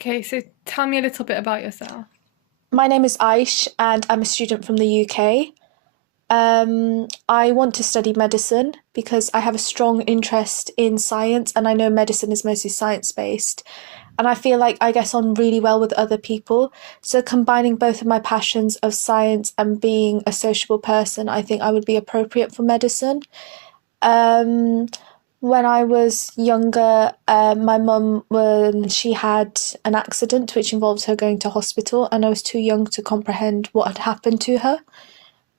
Okay, so tell me a little bit about yourself. My name is Aish, and I'm a student from the UK. I want to study medicine because I have a strong interest in science, and I know medicine is mostly science based. And I feel like I get on really well with other people. So, combining both of my passions of science and being a sociable person, I think I would be appropriate for medicine. Um, when I was younger, my mum, when she had an accident which involved her going to hospital, and I was too young to comprehend what had happened to her.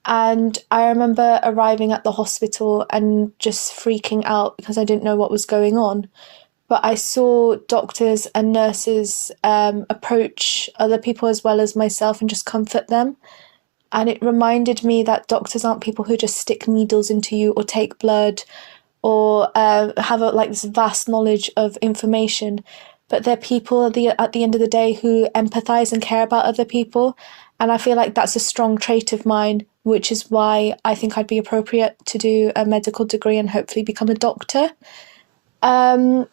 And I remember arriving at the hospital and just freaking out because I didn't know what was going on. But I saw doctors and nurses approach other people as well as myself and just comfort them. And it reminded me that doctors aren't people who just stick needles into you or take blood or have like this vast knowledge of information, but they're people at the end of the day who empathize and care about other people. And I feel like that's a strong trait of mine, which is why I think I'd be appropriate to do a medical degree and hopefully become a doctor. Um,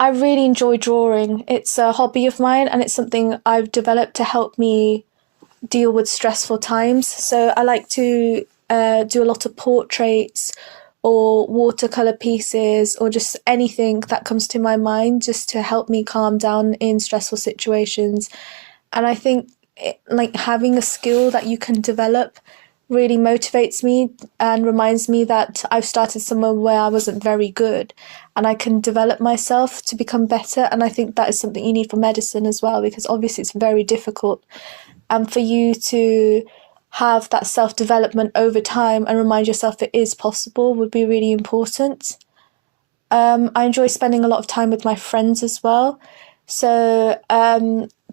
I really enjoy drawing. It's a hobby of mine and it's something I've developed to help me deal with stressful times. So I like to do a lot of portraits or watercolor pieces or just anything that comes to my mind just to help me calm down in stressful situations. And I think like having a skill that you can develop really motivates me and reminds me that I've started somewhere where I wasn't very good and I can develop myself to become better. And I think that is something you need for medicine as well, because obviously it's very difficult. And for you to have that self development over time and remind yourself it is possible would be really important. I enjoy spending a lot of time with my friends as well. So,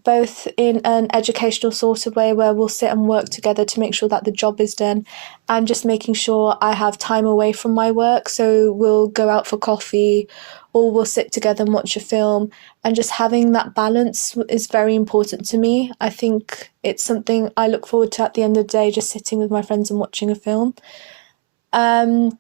both in an educational sort of way where we'll sit and work together to make sure that the job is done, and just making sure I have time away from my work. So, we'll go out for coffee or we'll sit together and watch a film. And just having that balance is very important to me. I think it's something I look forward to at the end of the day, just sitting with my friends and watching a film. I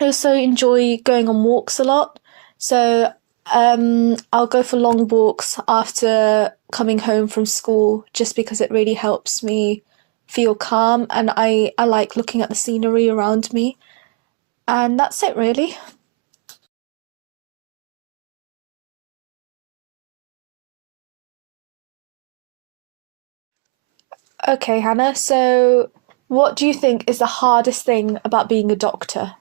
also enjoy going on walks a lot. So I'll go for long walks after coming home from school just because it really helps me feel calm, and I like looking at the scenery around me. And that's it really. Okay, Hannah, so what do you think is the hardest thing about being a doctor?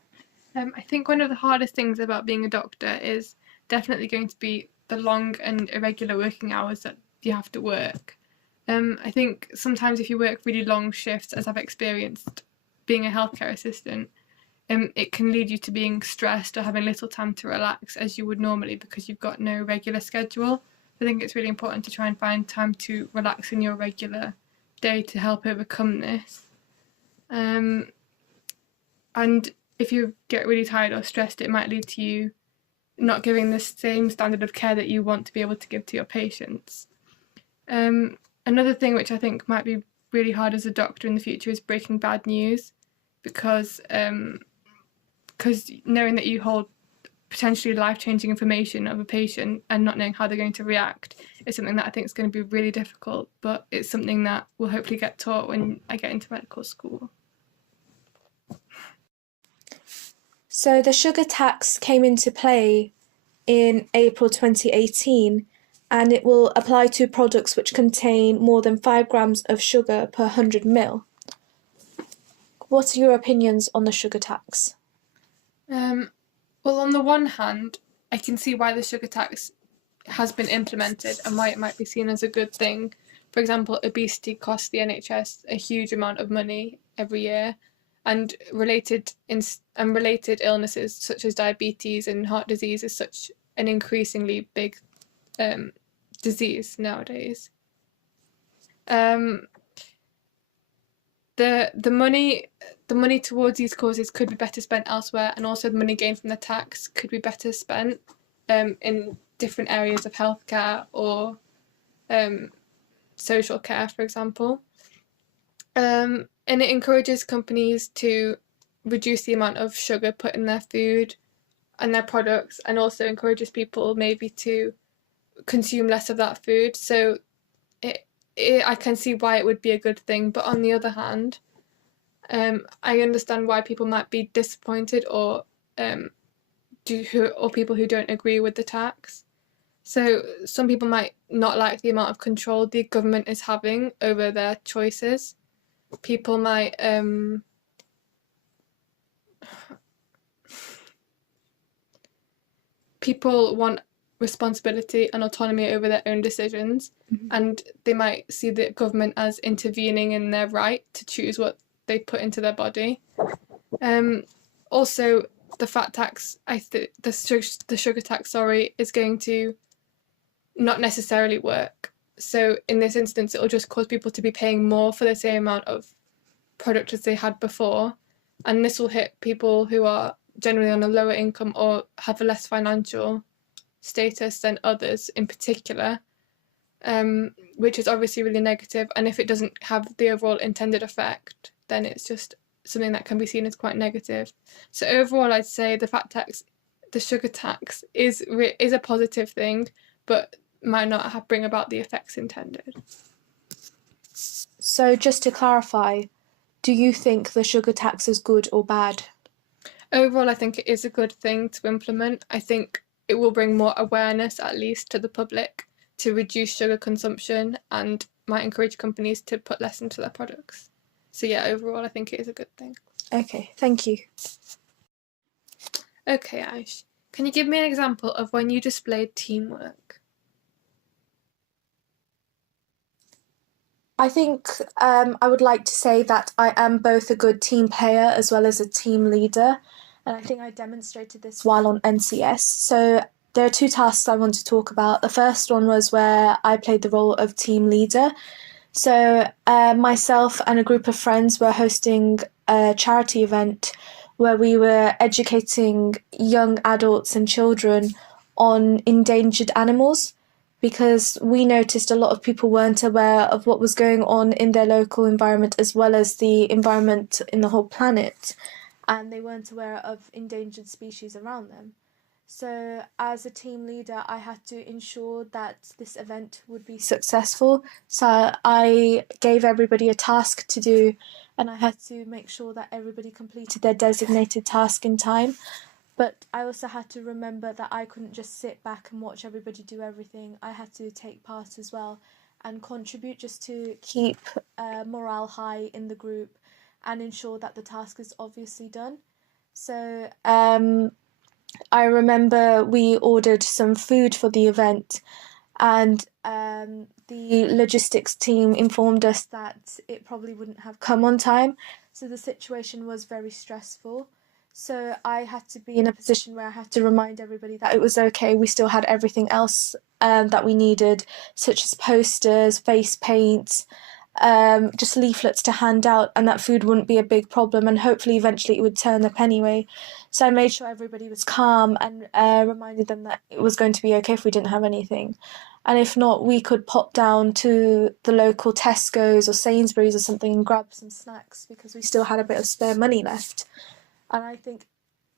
I think one of the hardest things about being a doctor is definitely going to be the long and irregular working hours that you have to work. I think sometimes if you work really long shifts, as I've experienced being a healthcare assistant, it can lead you to being stressed or having little time to relax as you would normally because you've got no regular schedule. I think it's really important to try and find time to relax in your regular day to help overcome this. Um, and if you get really tired or stressed, it might lead to you not giving the same standard of care that you want to be able to give to your patients. Another thing which I think might be really hard as a doctor in the future is breaking bad news, because knowing that you hold potentially life-changing information of a patient and not knowing how they're going to react is something that I think is going to be really difficult, but it's something that will hopefully get taught when I get into medical school. So the sugar tax came into play in April 2018, and it will apply to products which contain more than 5 grams of sugar per 100 ml. What are your opinions on the sugar tax? Um, well, on the one hand, I can see why the sugar tax has been implemented and why it might be seen as a good thing. For example, obesity costs the NHS a huge amount of money every year, and related illnesses such as diabetes and heart disease is such an increasingly big um, disease nowadays. Um, the money towards these causes could be better spent elsewhere, and also the money gained from the tax could be better spent in different areas of healthcare or um, social care, for example. And it encourages companies to reduce the amount of sugar put in their food and their products, and also encourages people maybe to consume less of that food. So it, I can see why it would be a good thing. But on the other hand, I understand why people might be disappointed or people who don't agree with the tax. So some people might not like the amount of control the government is having over their choices. People might people want responsibility and autonomy over their own decisions, and they might see the government as intervening in their right to choose what they put into their body. Also, the fat tax, the sugar tax, is going to not necessarily work. So in this instance, it'll just cause people to be paying more for the same amount of product as they had before, and this will hit people who are generally on a lower income or have a less financial status than others in particular, which is obviously really negative. And if it doesn't have the overall intended effect, then it's just something that can be seen as quite negative. So overall, I'd say the sugar tax is a positive thing, but might not bring about the effects intended. So just to clarify, do you think the sugar tax is good or bad? Overall, I think it is a good thing to implement. I think it will bring more awareness, at least, to the public to reduce sugar consumption, and might encourage companies to put less into their products. So yeah, overall, I think it is a good thing. Okay, thank you. Okay, Aish, can you give me an example of when you displayed teamwork? I think I would like to say that I am both a good team player as well as a team leader, and I think I demonstrated this while on NCS. So there are two tasks I want to talk about. The first one was where I played the role of team leader. So myself and a group of friends were hosting a charity event where we were educating young adults and children on endangered animals, because we noticed a lot of people weren't aware of what was going on in their local environment as well as the environment in the whole planet, and they weren't aware of endangered species around them. So as a team leader, I had to ensure that this event would be successful. So I gave everybody a task to do, and I had to make sure that everybody completed their designated task in time. But I also had to remember that I couldn't just sit back and watch everybody do everything. I had to take part as well and contribute just to keep morale high in the group and ensure that the task is obviously done. So I remember we ordered some food for the event, and the logistics team informed us that it probably wouldn't have come on time. So the situation was very stressful. So I had to be in a position where I had to remind everybody that it was okay. We still had everything else that we needed, such as posters, face paints, just leaflets to hand out, and that food wouldn't be a big problem, and hopefully eventually it would turn up anyway. So I made sure everybody was calm and reminded them that it was going to be okay if we didn't have anything. And if not, we could pop down to the local Tesco's or Sainsbury's or something and grab some snacks because we still had a bit of spare money left. And I think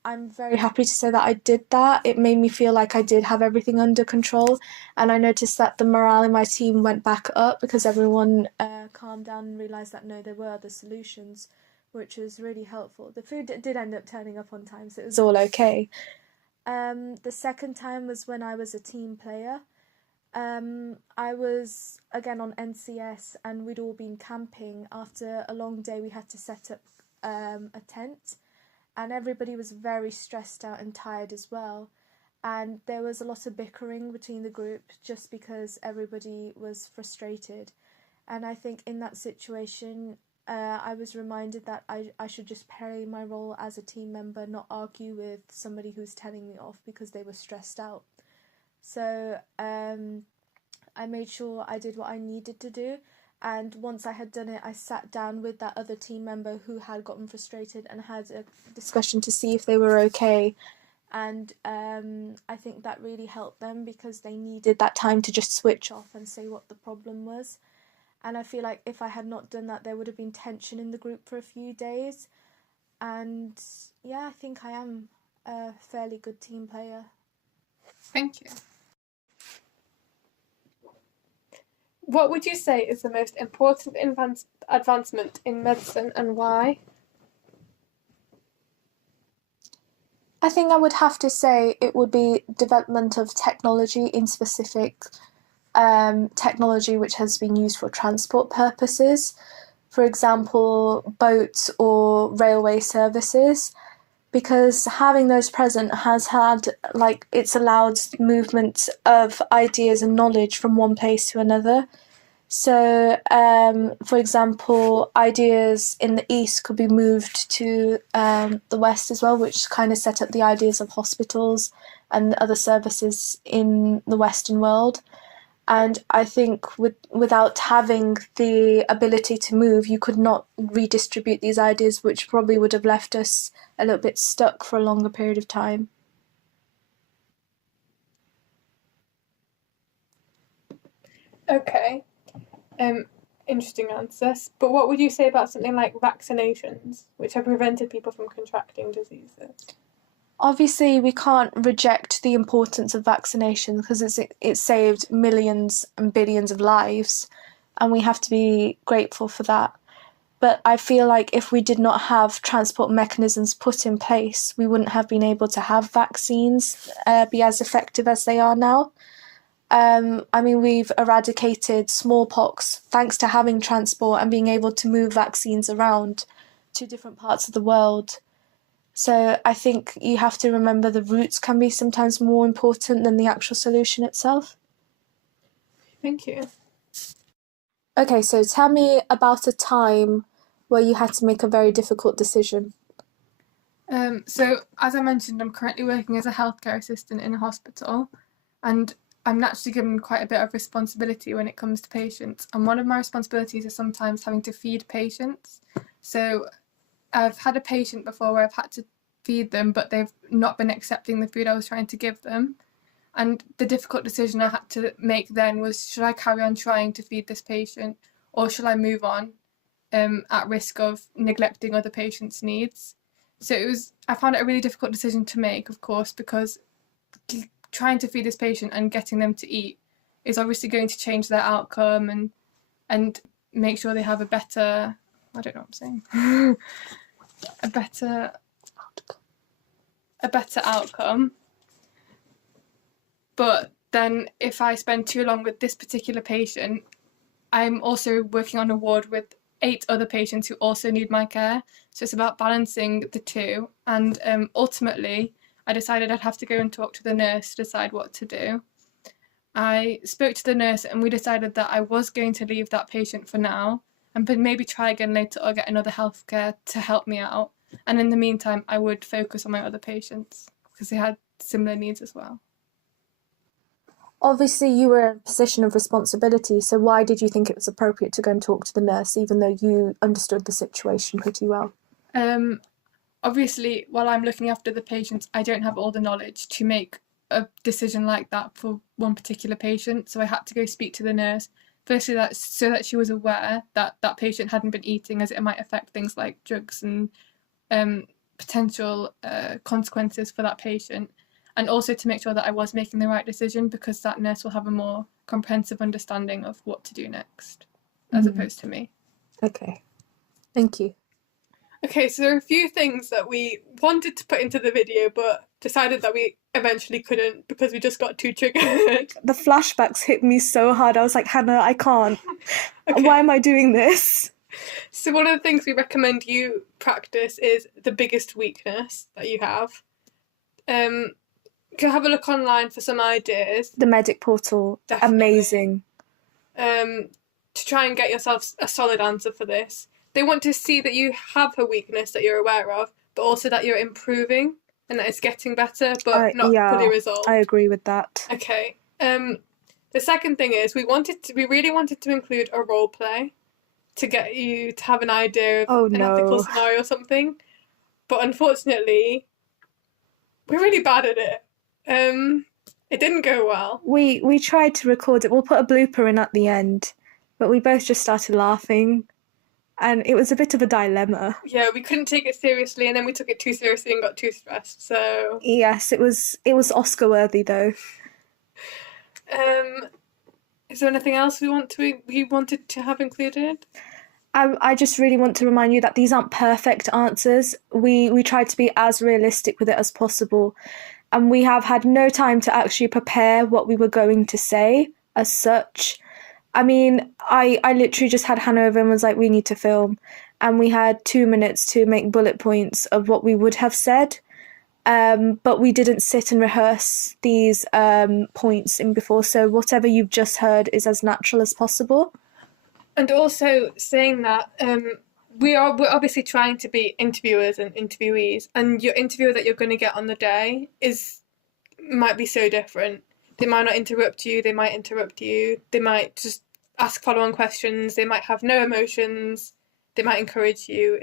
I'm very happy to say that I did that. It made me feel like I did have everything under control, and I noticed that the morale in my team went back up because everyone calmed down and realised that no, there were other solutions, which was really helpful. The food did end up turning up on time, so it was all okay. The second time was when I was a team player. I was again on NCS, and we'd all been camping. After a long day, we had to set up a tent, and everybody was very stressed out and tired as well. And there was a lot of bickering between the group just because everybody was frustrated. And I think in that situation, I was reminded that I should just play my role as a team member, not argue with somebody who's telling me off because they were stressed out. So I made sure I did what I needed to do. And once I had done it, I sat down with that other team member who had gotten frustrated and had a discussion to see if they were okay. And I think that really helped them because they needed that time to just switch off and say what the problem was. And I feel like if I had not done that, there would have been tension in the group for a few days. And yeah, I think I am a fairly good team player. Thank you. What would you say is the most important advancement in medicine and why? I think I would have to say it would be development of technology, in specific technology which has been used for transport purposes. For example, boats or railway services, because having those present has had, like, it's allowed movement of ideas and knowledge from one place to another. So, for example, ideas in the East could be moved to the West as well, which kind of set up the ideas of hospitals and other services in the Western world. And I think without having the ability to move, you could not redistribute these ideas, which probably would have left us a little bit stuck for a longer period of time. Okay. Interesting answers. But what would you say about something like vaccinations, which have prevented people from contracting diseases? Obviously, we can't reject the importance of vaccination because it's saved millions and billions of lives, and we have to be grateful for that. But I feel like if we did not have transport mechanisms put in place, we wouldn't have been able to have vaccines be as effective as they are now. I mean, we've eradicated smallpox thanks to having transport and being able to move vaccines around to different parts of the world. So I think you have to remember the roots can be sometimes more important than the actual solution itself. Thank you. Okay, so tell me about a time where you had to make a very difficult decision. So, as I mentioned, I'm currently working as a healthcare assistant in a hospital, and I'm naturally given quite a bit of responsibility when it comes to patients. And one of my responsibilities is sometimes having to feed patients. So, I've had a patient before where I've had to feed them, but they've not been accepting the food I was trying to give them. And the difficult decision I had to make then was, should I carry on trying to feed this patient, or should I move on at risk of neglecting other patients' needs? So I found it a really difficult decision to make, of course, because trying to feed this patient and getting them to eat is obviously going to change their outcome and make sure they have a better, I don't know what I'm saying, a better outcome. But then if I spend too long with this particular patient, I'm also working on a ward with 8 other patients who also need my care. So it's about balancing the two. And ultimately, I decided I'd have to go and talk to the nurse to decide what to do. I spoke to the nurse and we decided that I was going to leave that patient for now and maybe try again later or get another healthcare to help me out. And in the meantime, I would focus on my other patients because they had similar needs as well. Obviously, you were in a position of responsibility, so why did you think it was appropriate to go and talk to the nurse, even though you understood the situation pretty well? Obviously, while I'm looking after the patients, I don't have all the knowledge to make a decision like that for one particular patient. So I had to go speak to the nurse. Firstly, so that she was aware that that patient hadn't been eating, as it might affect things like drugs and potential consequences for that patient. And also to make sure that I was making the right decision, because that nurse will have a more comprehensive understanding of what to do next, as opposed to me. Okay, thank you. Okay, so there are a few things that we wanted to put into the video, but decided that we eventually couldn't because we just got too triggered. The flashbacks hit me so hard. I was like, Hannah, I can't. Okay. Why am I doing this? So one of the things we recommend you practice is the biggest weakness that you have. Go have a look online for some ideas. The Medic portal, Definitely. amazing. To try and get yourself a solid answer for this. They want to see that you have a weakness that you're aware of, but also that you're improving and that it's getting better, but not fully resolved. I agree with that. Okay. The second thing is we really wanted to include a role play to get you to have an idea of an ethical scenario or something, but unfortunately, we're really bad at it. It didn't go well. We tried to record it. We'll put a blooper in at the end, but we both just started laughing, and it was a bit of a dilemma. Yeah, we couldn't take it seriously, and then we took it too seriously and got too stressed. So yes, it was Oscar worthy though. Is there anything else we wanted to have included? I just really want to remind you that these aren't perfect answers. We tried to be as realistic with it as possible, and we have had no time to actually prepare what we were going to say as such. I mean, I literally just had Hannah over and was like, we need to film. And we had 2 minutes to make bullet points of what we would have said. But we didn't sit and rehearse these points in before. So whatever you've just heard is as natural as possible. And also saying that we're obviously trying to be interviewers and interviewees, and your interviewer that you're going to get on the day might be so different. They might not interrupt you, they might interrupt you, they might just ask follow-on questions, they might have no emotions, they might encourage you.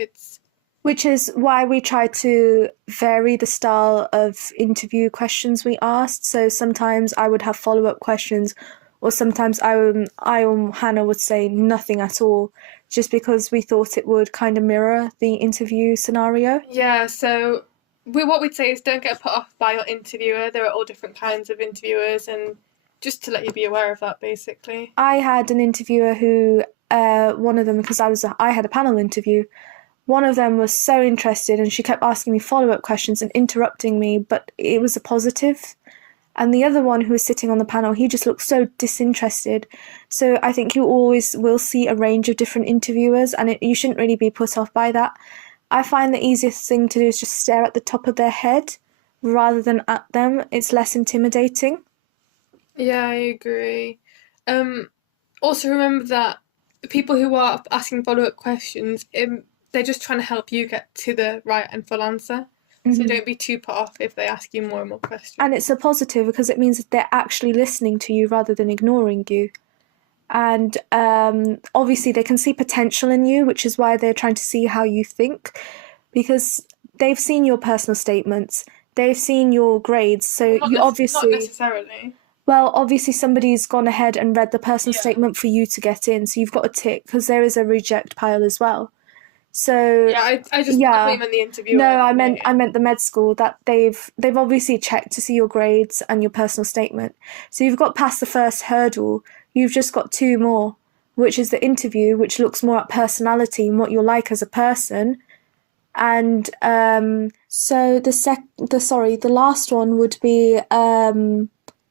Which is why we try to vary the style of interview questions we asked. So sometimes I would have follow-up questions, or sometimes Hannah would say nothing at all, just because we thought it would kind of mirror the interview scenario. Yeah, so what we'd say is don't get put off by your interviewer. There are all different kinds of interviewers, and just to let you be aware of that, basically. I had an interviewer who, one of them, because I had a panel interview, one of them was so interested and she kept asking me follow-up questions and interrupting me, but it was a positive. And the other one who was sitting on the panel, he just looked so disinterested. So I think you always will see a range of different interviewers, and you shouldn't really be put off by that. I find the easiest thing to do is just stare at the top of their head rather than at them. It's less intimidating. Yeah, I agree. Also remember that the people who are asking follow-up questions, they're just trying to help you get to the right and full answer. So don't be too put off if they ask you more and more questions. And it's a positive because it means that they're actually listening to you rather than ignoring you. And obviously they can see potential in you, which is why they're trying to see how you think, because they've seen your personal statements, they've seen your grades, so you obviously... Not necessarily. Well, obviously somebody's gone ahead and read the personal statement for you to get in, so you've got to tick, because there is a reject pile as well. So yeah, I just meant the interviewer. No, I meant the med school, that they've obviously checked to see your grades and your personal statement. So you've got past the first hurdle. You've just got two more, which is the interview, which looks more at personality and what you're like as a person. And so the last one would be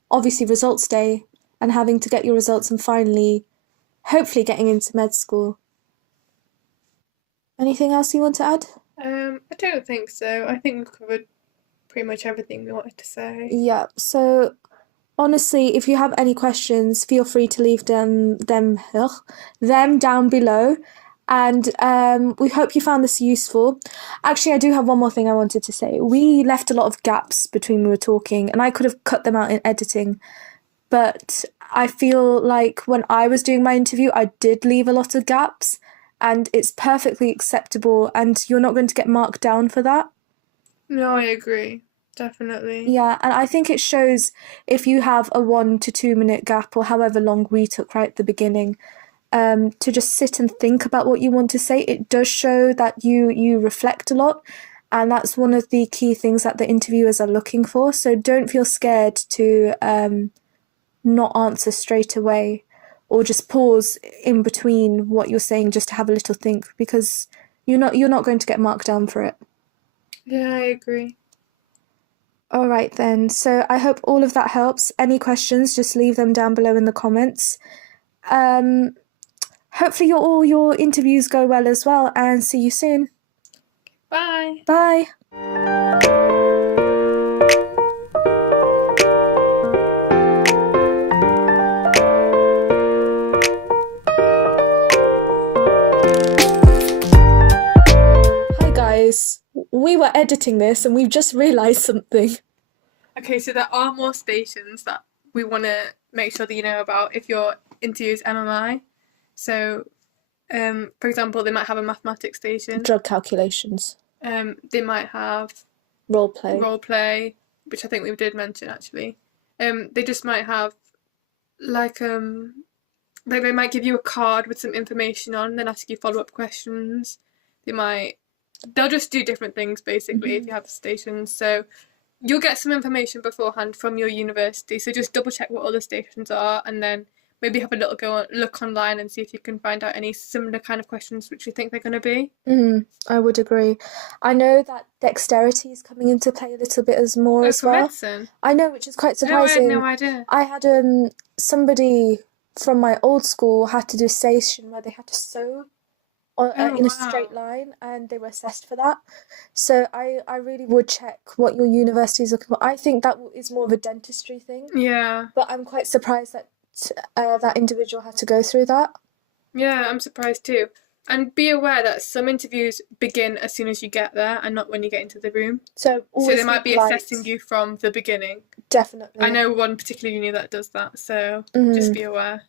obviously results day and having to get your results and finally, hopefully, getting into med school. Anything else you want to add? I don't think so. I think we've covered pretty much everything we wanted to say. Yeah, so honestly, if you have any questions, feel free to leave them down below. And we hope you found this useful. Actually, I do have one more thing I wanted to say. We left a lot of gaps between we were talking, and I could have cut them out in editing. But I feel like when I was doing my interview, I did leave a lot of gaps. And it's perfectly acceptable, and you're not going to get marked down for that. No, I agree. Definitely. Yeah, and I think it shows if you have a 1 to 2 minute gap, or however long we took right at the beginning, to just sit and think about what you want to say. It does show that you reflect a lot, and that's one of the key things that the interviewers are looking for. So don't feel scared to not answer straight away, or just pause in between what you're saying just to have a little think, because you're not going to get marked down for it. Yeah, I agree. All right then, so I hope all of that helps. Any questions, just leave them down below in the comments. Hopefully all your interviews go well as well, and see you soon. Bye. Bye. We were editing this and we've just realised something. Okay, so there are more stations that we want to make sure that you know about if your interview is MMI. So, for example, they might have a mathematics station. Drug calculations. They might have role play, which I think we did mention actually. They just might have like they might give you a card with some information on, then ask you follow-up questions. They'll just do different things basically if you have stations. So you'll get some information beforehand from your university. So just double check what other stations are, and then maybe have a little look online and see if you can find out any similar kind of questions which you think they're going to be. I would agree. I know that dexterity is coming into play a little bit as more Oh, as for well. medicine? I know, which is quite No, I had surprising. no idea. I had somebody from my old school had to do a station where they had to sew in a straight Wow. line, and they were assessed for that. So I really would check what your university is looking for. I think that is more of a dentistry thing, Yeah. but I'm quite surprised that that individual had to go through that. Yeah, I'm surprised too. And be aware that some interviews begin as soon as you get there and not when you get into the room. So So they always be might be polite. assessing you from the beginning. I Definitely. know one particular uni that does that, so just be aware.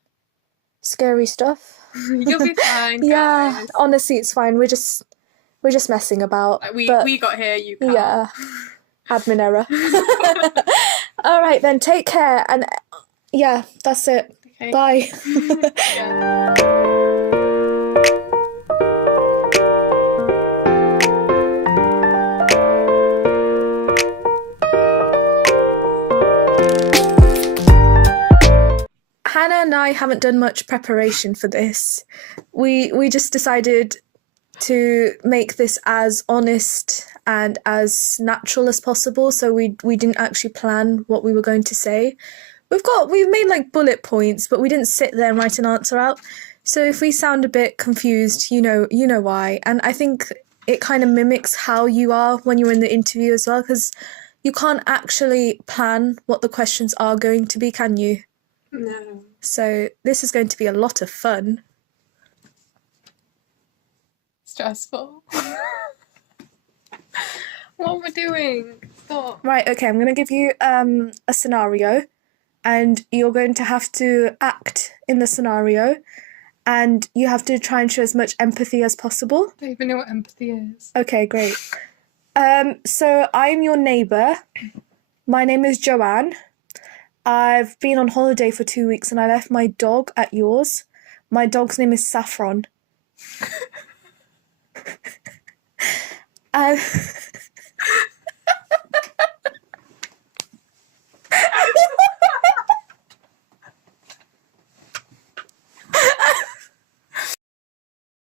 Scary stuff. You'll be fine, Yeah, guys. honestly, it's fine. We're just messing about. Like But we got here, you can't. yeah, admin error. All right then, take care, and yeah, that's it. Okay. Bye. Yeah. Hannah and I haven't done much preparation for this. We just decided to make this as honest and as natural as possible, so we didn't actually plan what we were going to say. We've made like bullet points, but we didn't sit there and write an answer out. So if we sound a bit confused, you know why. And I think it kind of mimics how you are when you're in the interview as well, because you can't actually plan what the questions are going to be, can you? No. So this is going to be a lot of fun. Stressful. What am I doing? Stop. Right, okay, I'm going to give you a scenario, and you're going to have to act in the scenario, and you have to try and show as much empathy as possible. I don't even know what empathy is. Okay, great. So I'm your neighbour. My name is Joanne. I've been on holiday for 2 weeks and I left my dog at yours. My dog's name is Saffron.